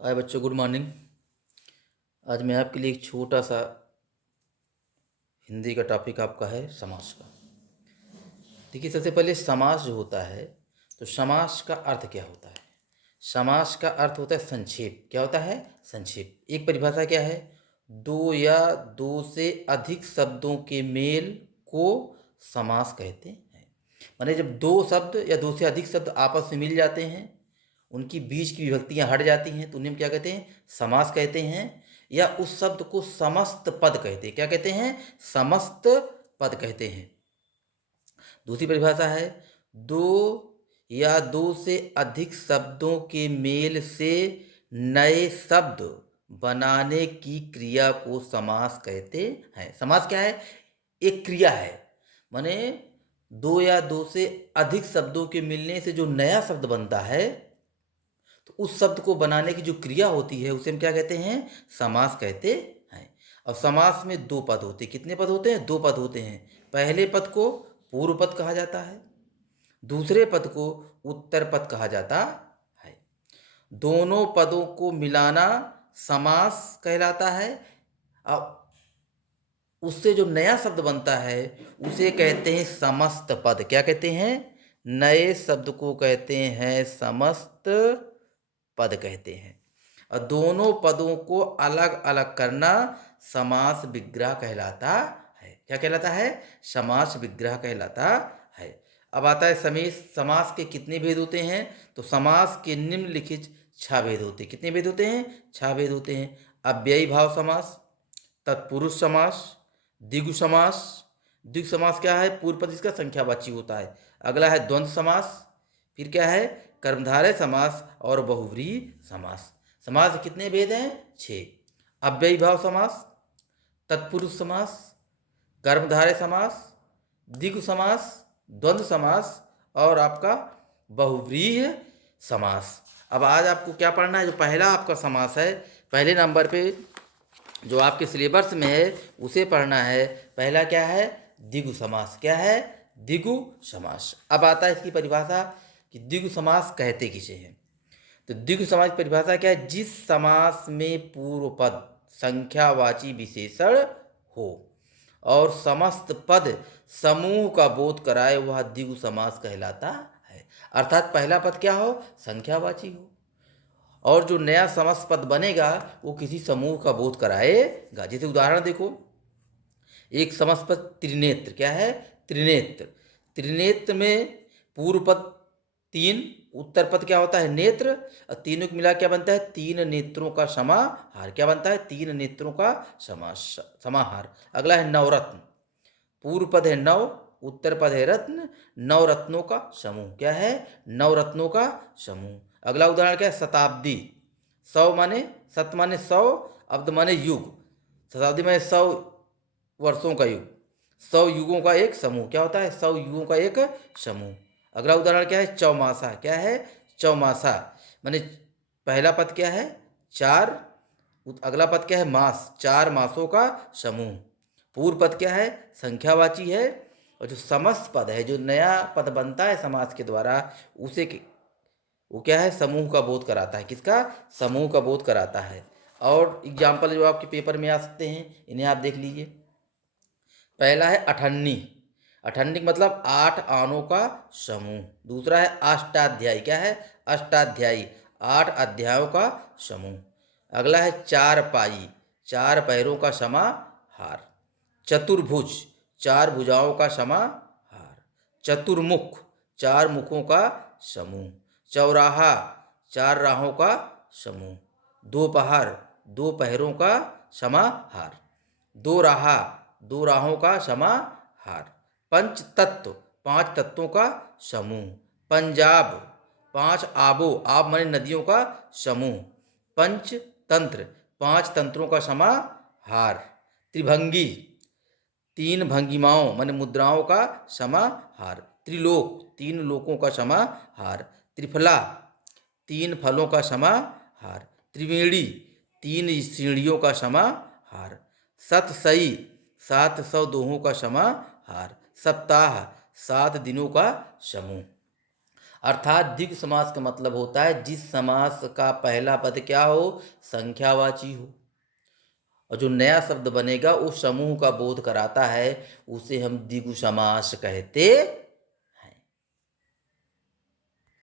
हाय बच्चों, good morning. आज मैं आपके लिए एक छोटा सा हिंदी का टॉपिक आपका है समास का। देखिए, सबसे पहले समास जो होता है तो समास का अर्थ क्या होता है। समास का अर्थ होता है संक्षेप। क्या होता है? संक्षेप। एक परिभाषा क्या है? दो या दो से अधिक शब्दों के मेल को समास कहते हैं। माने जब दो शब्द या दो से अधिक शब्द आपस में मिल जाते हैं, उनकी बीच की विभक्तियां हट जाती हैं, तो उन्हें हम क्या कहते हैं? समास कहते हैं। या उस शब्द को समस्त पद कहते हैं। क्या कहते हैं? समस्त पद कहते हैं। दूसरी परिभाषा है दो या दो से अधिक शब्दों के मेल से नए शब्द बनाने की क्रिया को समास कहते हैं। समास क्या है? एक क्रिया है। माने दो या दो से अधिक शब्दों के मिलने से जो नया शब्द बनता है, तो उस शब्द को बनाने की जो क्रिया होती है उसे हम क्या कहते हैं? समास कहते हैं। अब समास में दो पद होते हैं। कितने पद होते हैं? दो पद होते हैं। पहले पद को पूर्व पद कहा जाता है, दूसरे पद को उत्तर पद कहा जाता है। दोनों पदों को मिलाना समास कहलाता है। अब उससे जो नया शब्द बनता है उसे कहते हैं समस्त पद। क्या कहते हैं? नए शब्द को कहते हैं समस्त पद कहते हैं। और दोनों पदों को अलग अलग करना समास विग्रह कहलाता है। क्या कहलाता है? समास विग्रह कहलाता है। अब आता है समास के कितने भेद होते हैं? तो समास के निम्नलिखित 6 भेद होते हैं। कितने भेद होते हैं? 6 भेद होते हैं। अव्ययी भाव समास, तत्पुरुष समास, द्विगु समास। द्विगु समास क्या है? पूर्व पद इसका संख्यावाची होता है। अगला है द्वंद्व समास। फिर क्या है? कर्मधारय समास और बहुव्रीहि समास। समास के कितने भेद हैं? 6। अव्ययी भाव समास, तत्पुरुष समास, कर्मधारय समास, द्विगु समास, द्वंद्व समास और आपका बहुव्रीहि समास। अब आज आपको क्या पढ़ना है? जो पहला आपका समास है, पहले नंबर पे जो आपके सिलेबस में है उसे पढ़ना है। पहला क्या है? द्विगु समास। क्या है? द्विगु समास। अब आता है इसकी परिभाषा कि द्विगु समास कहते किसे हैं। तो द्विगु समास की परिभाषा क्या है? जिस समास में पूर्व पद संख्यावाची विशेषण हो और समस्त पद समूह का बोध कराए, वह द्विगु समास कहलाता है। अर्थात पहला पद क्या हो? संख्यावाची हो, और जो नया समस्त पद बनेगा वो किसी समूह का बोध कराएगा। जैसे उदाहरण देखो, एक समस्त पद त्रिनेत्र। क्या है? त्रिनेत्र। त्रिनेत्र में पूर्व पद तीन, उत्तर पद क्या होता है? नेत्र, और तीनों को मिला क्या बनता है? तीन नेत्रों का समाहार। क्या बनता है? तीन नेत्रों का समाहार। अगला है नवरत्न। पूर्व पद है नव, उत्तर पद है रत्न, नवरत्नों का समूह। क्या है? नवरत्नों का समूह। अगला उदाहरण क्या है? शताब्दी। सौ माने, सत माने 100, अब्द माने युग। शताब्दी माने 100 वर्षों का युग। 100 युगों का एक समूह। क्या होता है? 100 युगों का एक समूह। अगला उदाहरण क्या है? चौमासा। क्या है? चौमासा माने पहला पद क्या है? 4, अगला पद क्या है? मास, 4 मासों का समूह। पूर्व पद क्या है? संख्यावाची है, और जो समस्त पद है, जो नया पद बनता है समास के द्वारा, उसे वो क्या है? समूह का बोध कराता है। किसका? समूह का बोध कराता है। और एग्जाम्पल जो आपके पेपर में आ सकते हैं, इन्हें आप देख लीजिए। पहला है अठन्नी। अठन्नी मतलब 8 आनों का समूह। दूसरा है अष्टाध्यायी। क्या है? अष्टाध्यायी, 8 अध्यायों का समूह। अगला है चारपाई, 4 पैरों का समाहार। चतुर्भुज, 4 भुजाओं का समाहार। चतुर्मुख, 4 मुखों का समूह। चौराहा, 4 राहों का समूह। दोपहर, 2 पहरों का समाहार। दो राहा, 2 राहों का समाहार। पंच तत्व, 5 तत्वों का समूह। पंजाब, 5 आबों, आब माने नदियों का समूह। पंच तंत्र, 5 तंत्रों का समाहार। त्रिभंगी, 3 भंगिमाओं माने मुद्राओं का समाहार। त्रिलोक, 3 लोकों का समाहार। त्रिफला, 3 फलों का समाहार। त्रिवेणी, 3 सीढ़ियों का समाहार। सतसई, 700 दोहों का समाहार। सप्ताह, 7 दिनों का समूह। अर्थात द्विगु समास का मतलब होता है जिस समास का पहला पद क्या हो, संख्यावाची हो, और जो नया शब्द बनेगा उस समूह का बोध कराता है, उसे हम द्विगु समास कहते